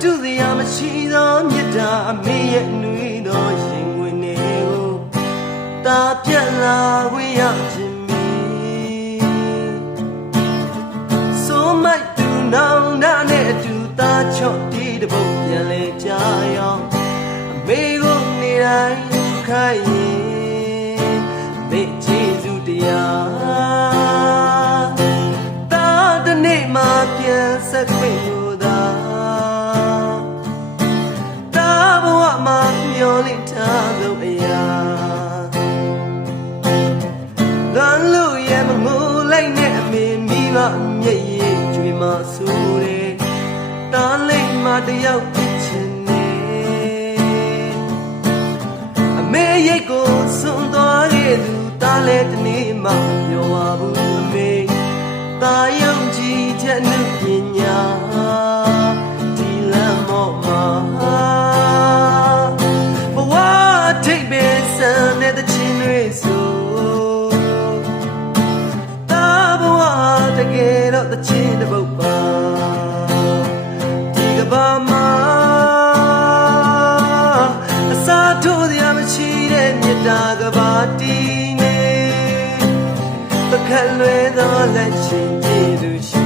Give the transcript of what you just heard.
တူစရာမရှိသောမြတ်တာအမေရဲ့နှွေးသောရင်ဝင်နေကိုတာပြတ်လာခွင့်ရခြင်းမီဆိုမိုက်တူနောင်နာနဲ့အတူသားချော့တီးတပုတ်ပြန်လဲကြရောင်းအမေကိုနေတိုင်းခိုင်းရင်မေ့ကျေးဇူးတရားတာတနေ့မှပြန်ဆက်ခွင့်လို့သာတာဘဝမှာမျောလင့်ထားသောအရာလမ်းလို့ရမငိုလိုက်နဲ့အမေမိဘမျက်ရည်ကြွေမဆိုးတယ်တားလိမ့်မတယောက်ဖြစ်ချင်တယ်အမေရိတ်ကိုစွန့်သွားခဲ့သူတားလဲတနေ့မှပြောပါဘူးအမေတာယုံကြည်ချက်နဲ့ပညာဒီလမ်းမော့မှာဘဝထိပ်ပဲဆန်တဲ့တခြင်းတွေဆိုတာဘဝတကယ်တော့တခြင်းတစ်ပုဒ်ပါဒီကဘာမှာအစားထိုးစရာမရှိတဲ့မြတ်တာကဘာတီးနေပခက်လွဲသောလက်ချင်းကြည့်သူရှိ